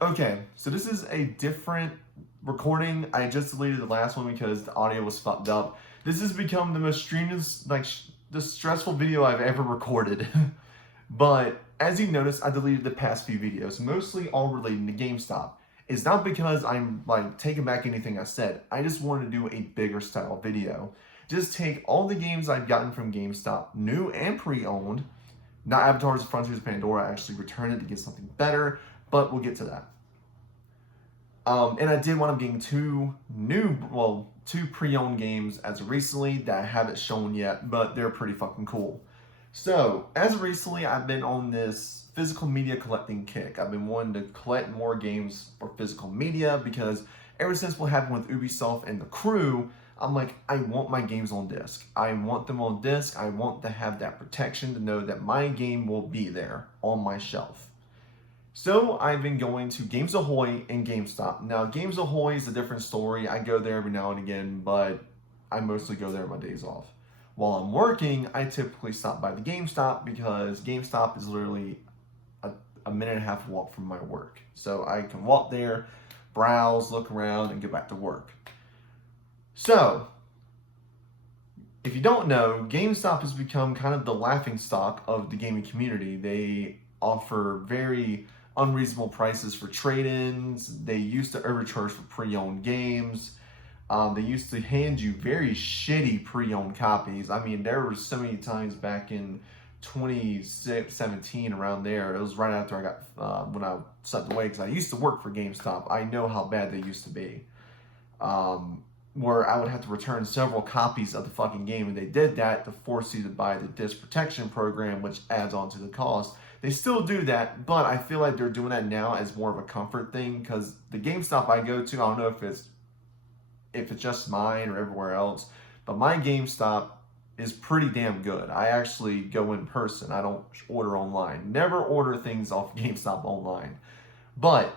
Okay, so this is a different recording. I just deleted the last one because the audio was fucked up. This has become the most strenuous, the stressful video I've ever recorded. But as you noticed, I deleted the past few videos, mostly all relating to GameStop. It's not because I'm taking back anything I said. I just wanted to do a bigger style video. Just take all the games I've gotten from GameStop, new and pre-owned, not Avatars, Frontiers, Pandora. I actually returned it to get something better, but we'll get to that. And I did wind up getting two pre-owned games as of recently that I haven't shown yet, but they're pretty fucking cool. So, as of recently, I've been on this physical media collecting kick. I've been wanting to collect more games for physical media because ever since what happened with Ubisoft and The Crew, I'm like, I want my games on disc. I want them on disc. I want to have that protection to know that my game will be there on my shelf. So I've been going to Games Ahoy and GameStop. Now, Games Ahoy is a different story. I go there every now and again, but I mostly go there on my days off. While I'm working, I typically stop by the GameStop because GameStop is literally a minute and a half walk from my work. So I can walk there, browse, look around, and get back to work. So, if you don't know, GameStop has become kind of the laughingstock of the gaming community. They offer very unreasonable prices for trade-ins. They used to overcharge for pre-owned games. They used to hand you very shitty pre-owned copies. I mean, there were so many times back in 2017, around there. It was right after I got, when I stepped away, because I used to work for GameStop. I know how bad they used to be. Where I would have to return several copies of the fucking game, and they did that to force you to buy the disc protection program, which adds on to the cost. They still do that, but I feel like they're doing that now as more of a comfort thing, because the GameStop I go to, I don't know if it's just mine or everywhere else, but my GameStop is pretty damn good. I actually go in person. I don't order online. Never order things off GameStop online. But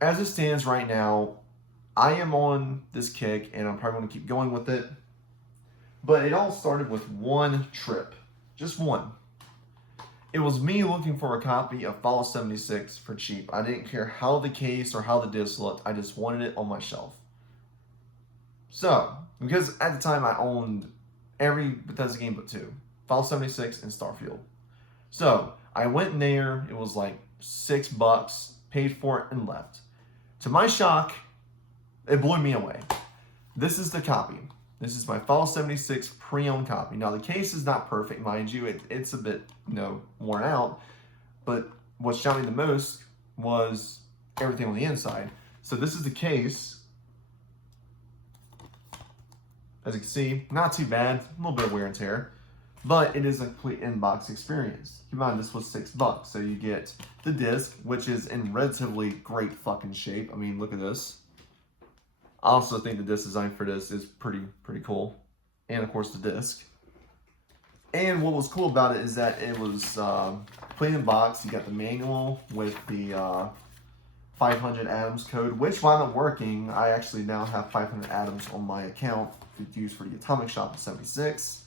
as it stands right now, I am on this kick, and I'm probably going to keep going with it. But it all started with one trip. Just one. It was me looking for a copy of Fallout 76 for cheap. I didn't care how the case or how the disc looked. I just wanted it on my shelf. So, because at the time I owned every Bethesda game but two. Fallout 76 and Starfield. So, I went in there. It was like $6, paid for it, and left. To my shock, it blew me away. This is the copy. This is my Fallout 76 pre-owned copy. Now, the case is not perfect, mind you. It's a bit, worn out. But what shocked me the most was everything on the inside. So this is the case. As you can see, not too bad. A little bit of wear and tear. But it is a complete in-box experience. Keep in mind, this was $6. So you get the disc, which is in relatively great fucking shape. I mean, look at this. I also think the disc design for this is pretty cool. And of course the disc. And what was cool about it is that it was plain in box. You got the manual with the 500 atoms code, which while I'm working, I actually now have 500 atoms on my account to use for the Atomic Shop of 76.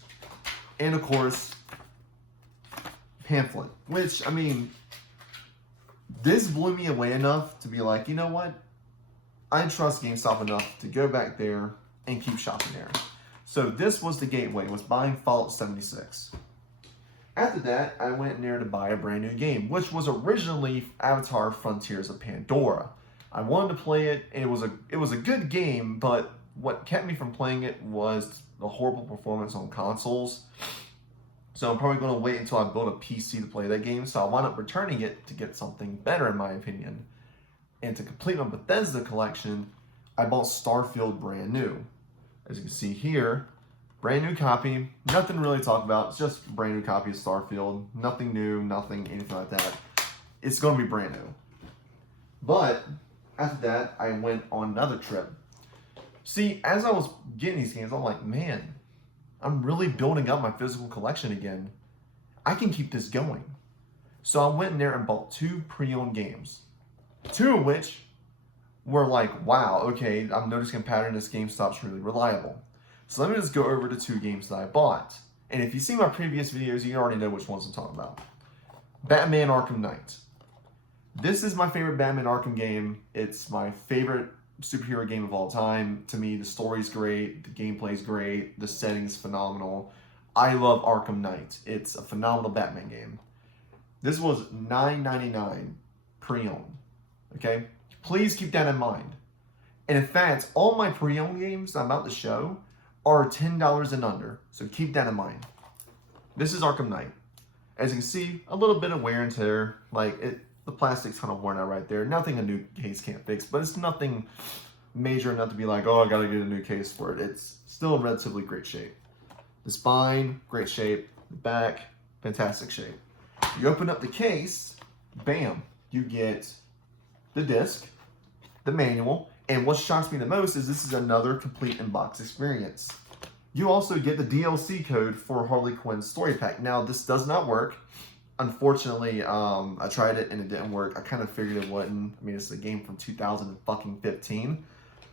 And of course, pamphlet, which, I mean, this blew me away enough to be like, you know what? I trust GameStop enough to go back there and keep shopping there. So this was the gateway, was buying Fallout 76. After that, I went in there to buy a brand new game, which was originally Avatar Frontiers of Pandora. I wanted to play it, and it was a good game, but what kept me from playing it was the horrible performance on consoles. So I'm probably going to wait until I build a PC to play that game, so I wound up returning it to get something better in my opinion. And to complete my Bethesda collection, I bought Starfield brand new. As you can see here, brand new copy. Nothing really to talk about. It's just a brand new copy of Starfield. Nothing new, anything like that. It's going to be brand new. But after that, I went on another trip. See, as I was getting these games, I'm like, man, I'm really building up my physical collection again. I can keep this going. So I went in there and bought two pre-owned games. Two of which were like, wow, okay, I'm noticing a pattern. This GameStop's really reliable. So let me just go over the two games that I bought. And if you see my previous videos, you already know which ones I'm talking about. Batman Arkham Knight. This is my favorite Batman Arkham game. It's my favorite superhero game of all time. To me, the story's great, the gameplay's great, the setting's phenomenal. I love Arkham Knight. It's a phenomenal Batman game. This was $9.99 pre-owned. Okay? Please keep that in mind. And in fact, all my pre-owned games I'm about to show are $10 and under. So keep that in mind. This is Arkham Knight. As you can see, a little bit of wear and tear. The plastic's kind of worn out right there. Nothing a new case can't fix, but it's nothing major enough to be like, oh, I gotta get a new case for it. It's still in relatively great shape. The spine, great shape. The back, fantastic shape. You open up the case, bam, you get the disc, the manual, and what shocks me the most is this is another complete in-box experience. You also get the DLC code for Harley Quinn's story pack. Now, this does not work. Unfortunately, I tried it and it didn't work. I kind of figured it wouldn't. I mean, it's a game from 2015.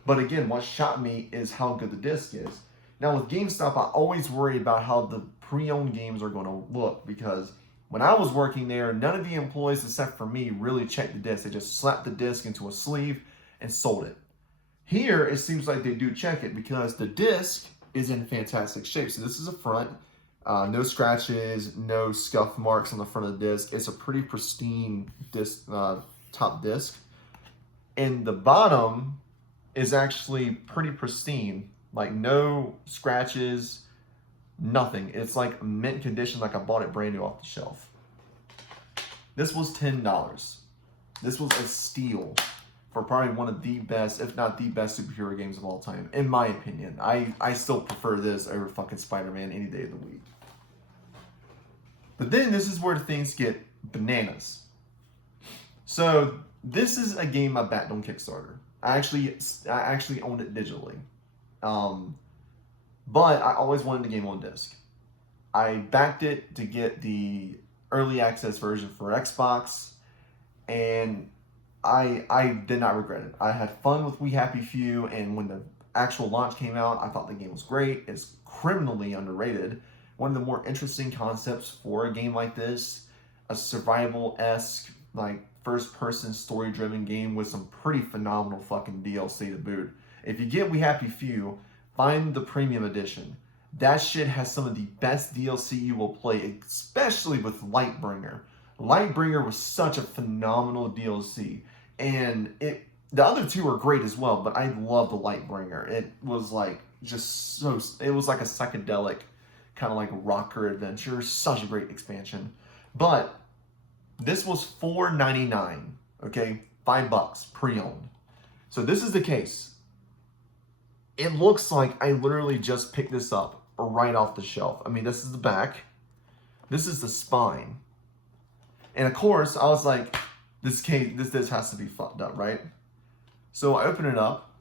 But again, what shocked me is how good the disc is. Now, with GameStop, I always worry about how the pre-owned games are going to look because when I was working there, none of the employees except for me really checked the disc. They just slapped the disc into a sleeve and sold it. Here, it seems like they do check it because the disc is in fantastic shape. So this is a front. No scratches, no scuff marks on the front of the disc. It's a pretty pristine disc, top disc. And the bottom is actually pretty pristine. Like no scratches, nothing. It's like mint condition, like I bought it brand new off the shelf. This was $10. This was a steal for probably one of the best, if not the best superhero games of all time, in my opinion. I still prefer this over fucking Spider-Man any day of the week. But then this is where things get bananas. So this is a game I backed on Kickstarter. I actually owned it digitally. But I always wanted the game on disc. I backed it to get the early access version for Xbox, and I did not regret it. I had fun with We Happy Few, and when the actual launch came out, I thought the game was great. It's criminally underrated. One of the more interesting concepts for a game like this, a survival-esque, like first-person story-driven game with some pretty phenomenal fucking DLC to boot. If you get We Happy Few, find the premium edition. That shit has some of the best DLC you will play, especially with Lightbringer. Lightbringer was such a phenomenal DLC, and the other two are great as well, but I love the Lightbringer. It was like just so, it was like a psychedelic kind of like rocker adventure. Such a great expansion. But this was $4.99, okay? $5 pre-owned. So this is the case. It looks like I literally just picked this up right off the shelf. I mean, this is the back. This is the spine. And of course, I was like, this has to be fucked up, right? So I open it up.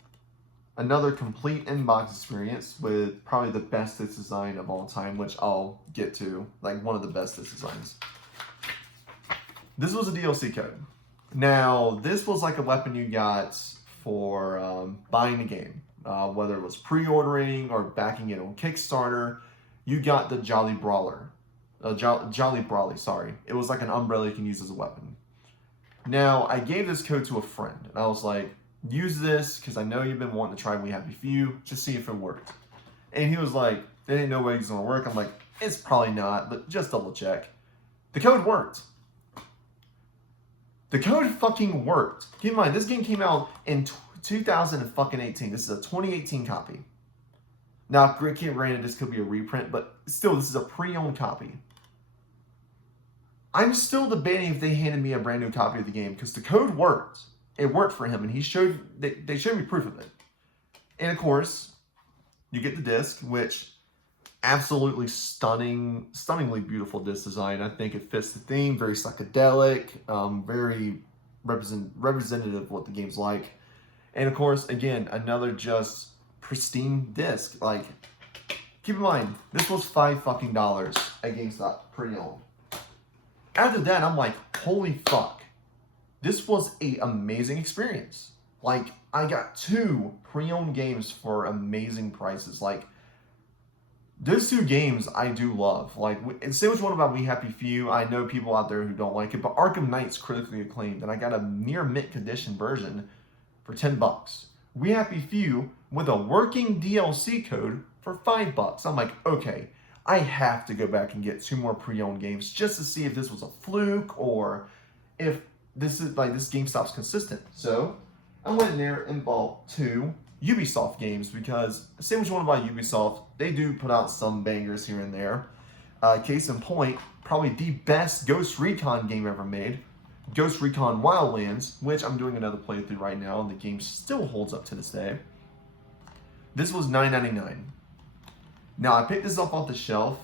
Another complete in-box experience with probably the best disc design of all time, which I'll get to, like one of the best disc designs. This was a DLC code. Now, this was like a weapon you got for buying the game. Whether it was pre-ordering or backing it on Kickstarter, you got the Jolly Brawler. Jolly Brawly, sorry. It was like an umbrella you can use as a weapon. Now, I gave this code to a friend, and I was like, use this, because I know you've been wanting to try We Happy Few, just see if it worked. And he was like, there ain't no way it's going to work. I'm like, it's probably not, but just double check. The code worked. The code fucking worked. Keep in mind, this game came out in 2018. This is a 2018 copy. Now, granted, this could be a reprint, but still, this is a pre-owned copy. I'm still debating if they handed me a brand new copy of the game, because the code worked. It worked for him, and they showed me proof of it. And of course, you get the disc, which absolutely stunningly beautiful disc design. I think it fits the theme, very psychedelic, very representative of what the game's like. And of course, again, another just pristine disc. Like, keep in mind, this was $5 fucking at GameStop pre-owned. After that, I'm like, holy fuck. This was an amazing experience. Like, I got 2 pre-owned games for amazing prices. Like, Those two games I do love. Like, and say what you want about We Happy Few. I know people out there who don't like it, but Arkham Knight's critically acclaimed, and I got a near mint condition version for $10. We Happy Few with a working DLC code for $5. I'm like, okay, I have to go back and get two more pre-owned games just to see if this was a fluke or if this is like this GameStop's consistent. So I went in there and bought two Ubisoft games because say what you want about Ubisoft, they do put out some bangers here and there. Case in point, probably the best Ghost Recon game ever made, Ghost Recon Wildlands, which I'm doing another playthrough right now, and the game still holds up to this day. This was $9.99. Now I picked this up off the shelf,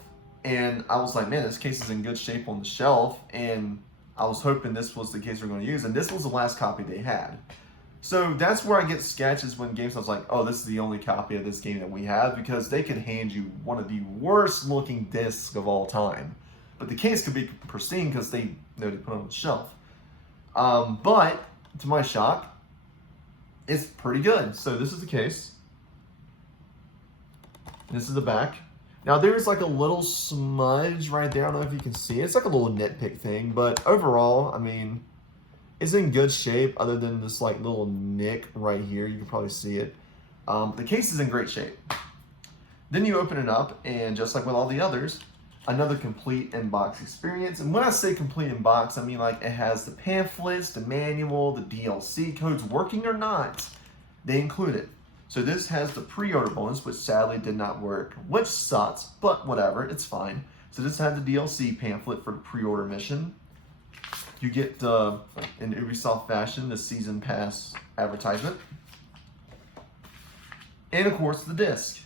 and I was like, man, this case is in good shape on the shelf, and I was hoping this was the case we're going to use, and this was the last copy they had. So that's where I get sketches when GameStop's like, oh, this is the only copy of this game that we have, because they could hand you one of the worst looking discs of all time. But the case could be pristine because they know to put it on the shelf. But to my shock, it's pretty good. So this is the case. This is the back. Now there's like a little smudge right there. I don't know if you can see it. It's like a little nitpick thing, but overall, I mean, it's in good shape other than this like little nick right here. You can probably see it. The case is in great shape. Then you open it up, and just like with all the others, another complete in-box experience. And when I say complete in-box, I mean like it has the pamphlets, the manual, the DLC codes, working or not, they include it. So this has the pre-order bonus, which sadly did not work, which sucks, but whatever, it's fine. So this had the DLC pamphlet for the pre-order mission. You get, in Ubisoft fashion, the Season Pass advertisement. And of course, the disc.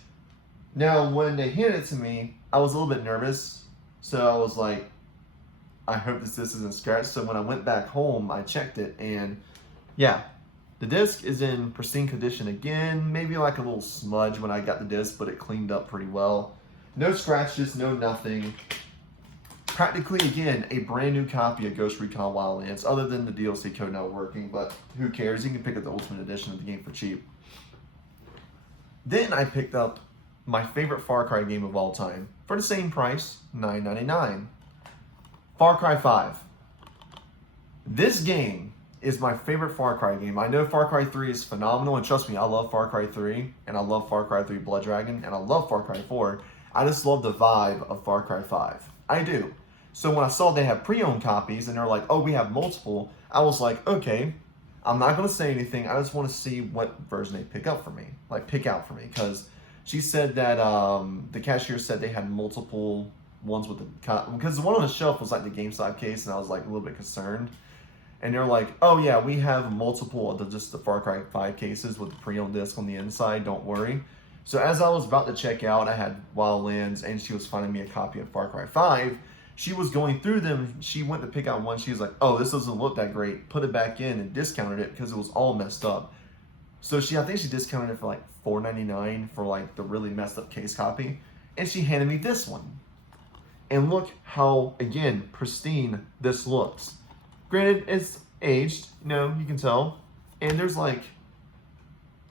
Now, when they handed it to me, I was a little bit nervous. So I was like, I hope this disc isn't scratched. So when I went back home, I checked it, and yeah, the disc is in pristine condition again. Maybe like a little smudge when I got the disc, but it cleaned up pretty well. No scratches, no nothing. Practically, again, a brand new copy of Ghost Recon Wildlands, other than the DLC code not working, but who cares? You can pick up the Ultimate Edition of the game for cheap. Then I picked up my favorite Far Cry game of all time for the same price, $9.99. Far Cry 5. This game is my favorite Far Cry game. I know Far Cry 3 is phenomenal, and trust me, I love Far Cry 3, and I love Far Cry 3 Blood Dragon, and I love Far Cry 4. I just love the vibe of Far Cry 5. I do. So when I saw they have pre-owned copies, and they're like, oh, we have multiple, I was like, okay, I'm not going to say anything. I just want to see what version they pick out for me, because she said that the cashier said they had multiple ones with because the one on the shelf was like the GameStop case, and I was like a little bit concerned. And they're like, oh yeah, we have multiple of just the Far Cry 5 cases with the pre-owned disc on the inside, don't worry. So as I was about to check out, I had Wildlands, and she was finding me a copy of Far Cry 5. She was going through them. She went to pick out one. She was like, oh, this doesn't look that great. Put it back in and discounted it because it was all messed up. So I think she discounted it for like $4.99 for like the really messed up case copy. And she handed me this one. And look how, again, pristine this looks. Granted, it's aged, you can tell. And there's like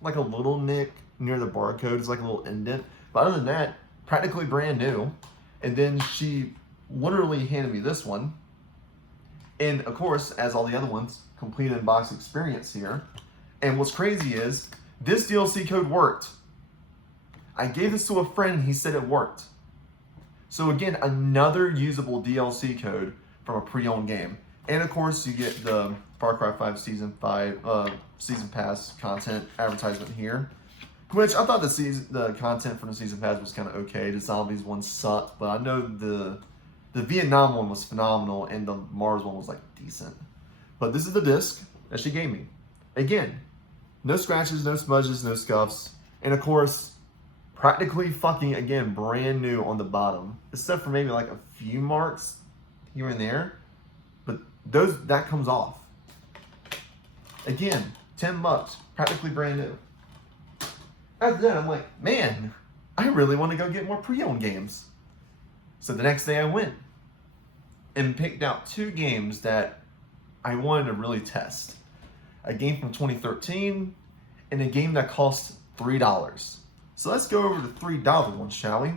a little nick near the barcode. It's like a little indent. But other than that, practically brand new. And then she literally handed me this one. And of course, as all the other ones, complete in-box experience here. And what's crazy is, this DLC code worked. I gave this to a friend, he said it worked. So again, another usable DLC code from a pre-owned game. And of course, you get the Far Cry 5 Season Pass content advertisement here. Which I thought the content from the Season Pass was kind of okay. The Zombies one sucked, but I know the Vietnam one was phenomenal, and the Mars one was like decent. But this is the disc that she gave me. Again, no scratches, no smudges, no scuffs. And of course, practically fucking, again, brand new on the bottom. Except for maybe like a few marks here and there. But that comes off. Again, $10, practically brand new. After that, I'm like, man, I really want to go get more pre-owned games. So the next day I went and picked out two games that I wanted to really test. A game from 2013 and a game that cost $3. So let's go over the $3 one, shall we?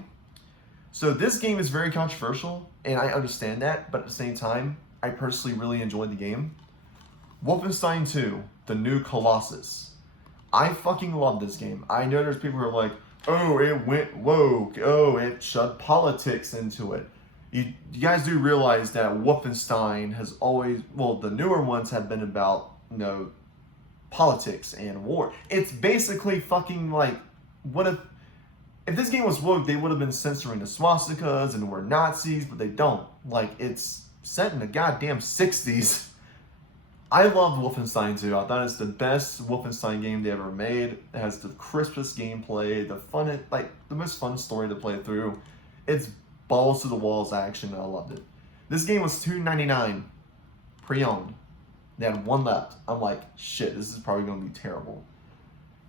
So this game is very controversial, and I understand that, but at the same time, I personally really enjoyed the game. Wolfenstein 2, The New Colossus. I fucking love this game. I know there's people who are like, oh, it went woke. Oh, it shoved politics into it. You guys do realize that Wolfenstein has always, well, the newer ones have been about, politics and war. It's basically fucking like, what if this game was woke, they would have been censoring the swastikas and we're Nazis, but they don't. Like, it's set in the goddamn 60s. I loved Wolfenstein 2. I thought it's the best Wolfenstein game they ever made. It has the crispest gameplay, the most fun story to play through. It's balls to the walls action, and I loved it. This game was $2.99 pre-owned. They had one left. I'm like, shit, this is probably going to be terrible.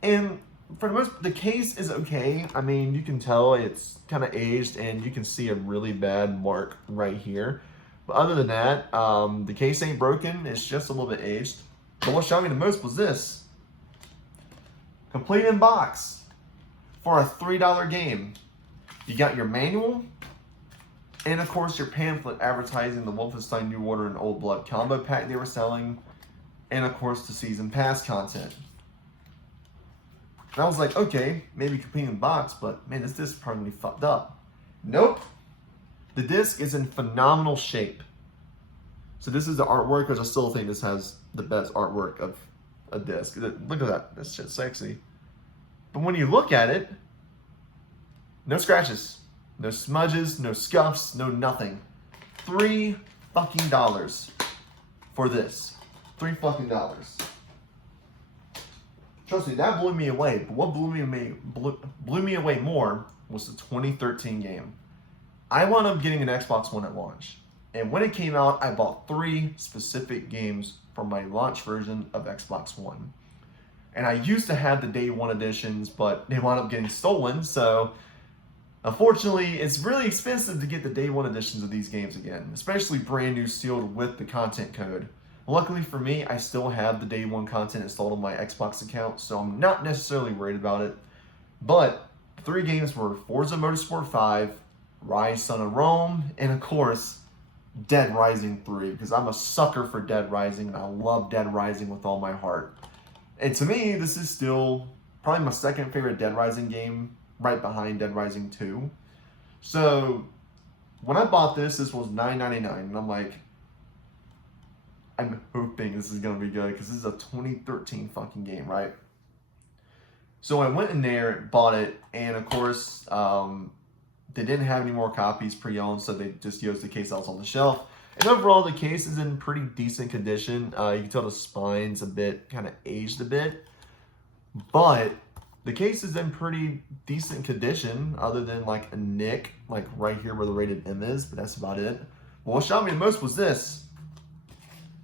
And for the case is okay. I mean, you can tell it's kind of aged, and you can see a really bad mark right here. But other than that, the case ain't broken. It's just a little bit aged. But what shocked me the most was this. Complete in box for a $3 game. You got your manual, and of course your pamphlet advertising the Wolfenstein New Order and Old Blood combo pack they were selling, and of course the season pass content. And I was like, okay, maybe complete in box, but man, this disc is probably fucked up. Nope. The disc is in phenomenal shape. So this is the artwork, which I still think this has the best artwork of a disc. Look at that. That's shit sexy. But when you look at it, no scratches, no smudges, no scuffs, no nothing. $3 fucking for this. $3 fucking. Trust me, that blew me away. But what blew me away more was the 2013 game. I wound up getting an Xbox One at launch. And when it came out, I bought 3 specific games from my launch version of Xbox One. And I used to have the day one editions, but they wound up getting stolen. So unfortunately, it's really expensive to get the day one editions of these games again, especially brand new sealed with the content code. Luckily for me, I still have the day one content installed on my Xbox account, so I'm not necessarily worried about it. But 3 games were Forza Motorsport 5, Rise Son of Rome, and of course, Dead Rising 3, because I'm a sucker for Dead Rising, and I love Dead Rising with all my heart. And to me, this is still probably my second favorite Dead Rising game, right behind Dead Rising 2. So, when I bought this was $9.99, and I'm like, I'm hoping this is going to be good, because this is a 2013 fucking game, right? So I went in there, bought it, and of course, they didn't have any more copies pre-owned, so they just used the case that was on the shelf. And overall, the case is in pretty decent condition. You can tell the spine's a bit, kind of aged a bit. But the case is in pretty decent condition, other than like a nick, like right here where the rated M is, but that's about it. What shocked me the most was this.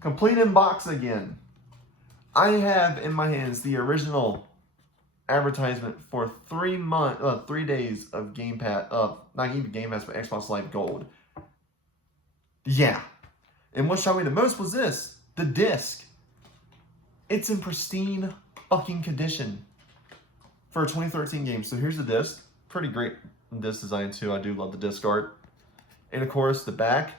Complete in box again. I have in my hands the original advertisement for 3 days of Game Pass, not even Game Pass, but Xbox Live Gold. Yeah. And what shocked me the most was this. The disc. It's in pristine fucking condition for a 2013 game. So here's the disc. Pretty great disc design too. I do love the disc art. And of course, the back.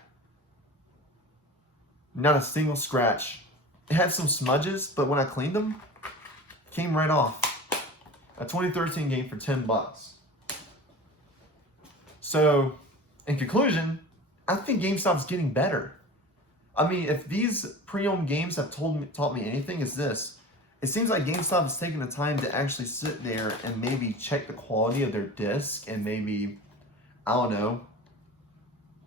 Not a single scratch. It had some smudges, but when I cleaned them, it came right off. A 2013 game for $10. So, in conclusion, I think GameStop's getting better. I mean, if these pre-owned games have taught me anything, it's this. It seems like GameStop is taking the time to actually sit there and maybe check the quality of their disc and maybe, I don't know,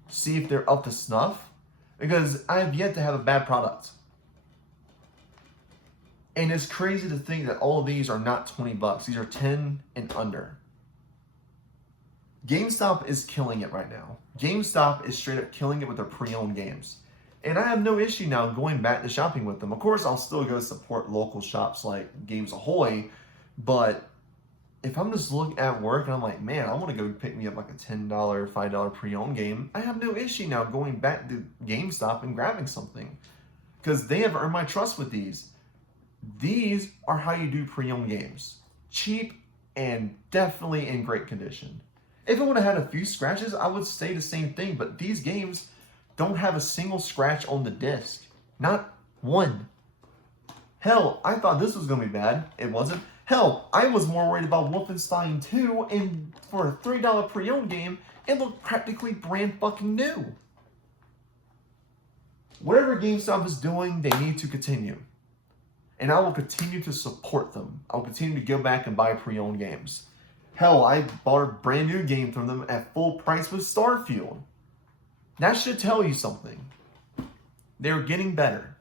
see if they're up to snuff. Because I have yet to have a bad product. And it's crazy to think that all of these are not $20. These are 10 and under. GameStop is killing it right now. GameStop is straight up killing it with their pre-owned games. And I have no issue now going back to shopping with them. Of course, I'll still go support local shops like Games Ahoy. But if I'm just looking at work and I'm like, man, I want to go pick me up like a $10, $5 pre-owned game, I have no issue now going back to GameStop and grabbing something. Because they have earned my trust with these. These are how you do pre-owned games. Cheap and definitely in great condition. If it would have had a few scratches, I would say the same thing. But these games don't have a single scratch on the disc. Not one. Hell, I thought this was going to be bad. It wasn't. Hell, I was more worried about Wolfenstein 2, and for a $3 pre-owned game, it looked practically brand fucking new. Whatever GameStop is doing, they need to continue. And I will continue to support them. I will continue to go back and buy pre-owned games. Hell, I bought a brand new game from them at full price with Starfield. That should tell you something. They're getting better.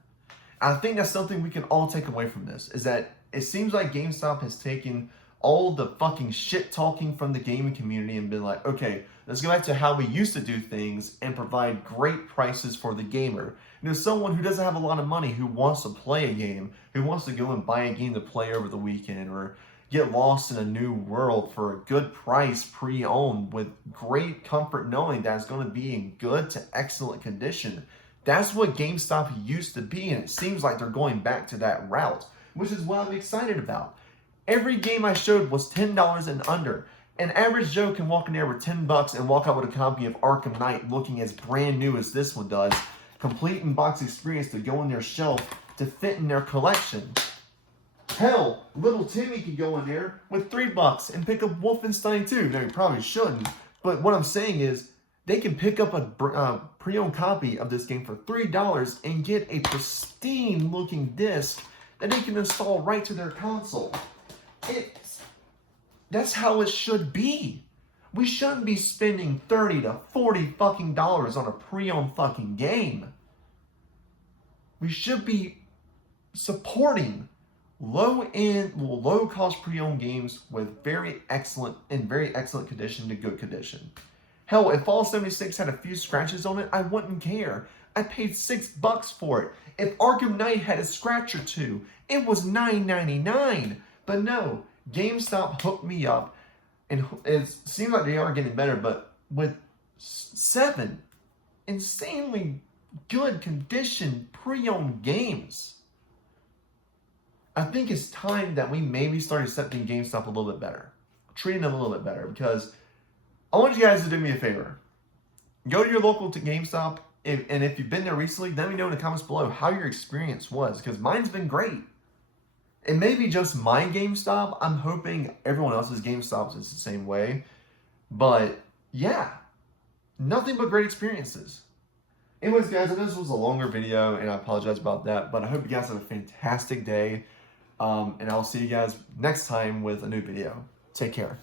I think that's something we can all take away from this, is that it seems like GameStop has taken all the fucking shit talking from the gaming community and been like, okay, let's go back to how we used to do things and provide great prices for the gamer. You know, someone who doesn't have a lot of money, who wants to play a game, who wants to go and buy a game to play over the weekend, or get lost in a new world for a good price pre-owned with great comfort knowing that it's going to be in good to excellent condition. That's what GameStop used to be, and it seems like they're going back to that route, which is what I'm excited about. Every game I showed was $10 and under. An average Joe can walk in there with $10 and walk out with a copy of Arkham Knight looking as brand new as this one does. Complete in-box experience to go on their shelf to fit in their collection. Hell, little Timmy could go in there with $3 and pick up Wolfenstein 2. Now, he probably shouldn't, but what I'm saying is, they can pick up a pre-owned copy of this game for $3 and get a pristine-looking disc that they can install right to their console. That's how it should be. We shouldn't be spending $30 to $40 fucking dollars on a pre-owned fucking game. We should be supporting low-cost pre-owned games with very excellent condition to good condition. Hell, if Fallout 76 had a few scratches on it, I wouldn't care. I paid $6 for it. If Arkham Knight had a scratch or two, it was $9.99. But no, GameStop hooked me up, and it seems like they are getting better, but with 7 insanely good condition pre-owned games, I think it's time that we maybe start accepting GameStop a little bit better. Treating them a little bit better, because I want you guys to do me a favor. Go to your local GameStop, and if you've been there recently, let me know in the comments below how your experience was, because mine's been great. It may be just my GameStop. I'm hoping everyone else's GameStops is the same way. But yeah, nothing but great experiences. Anyways, guys, I know this was a longer video, and I apologize about that, but I hope you guys have a fantastic day, and I'll see you guys next time with a new video. Take care.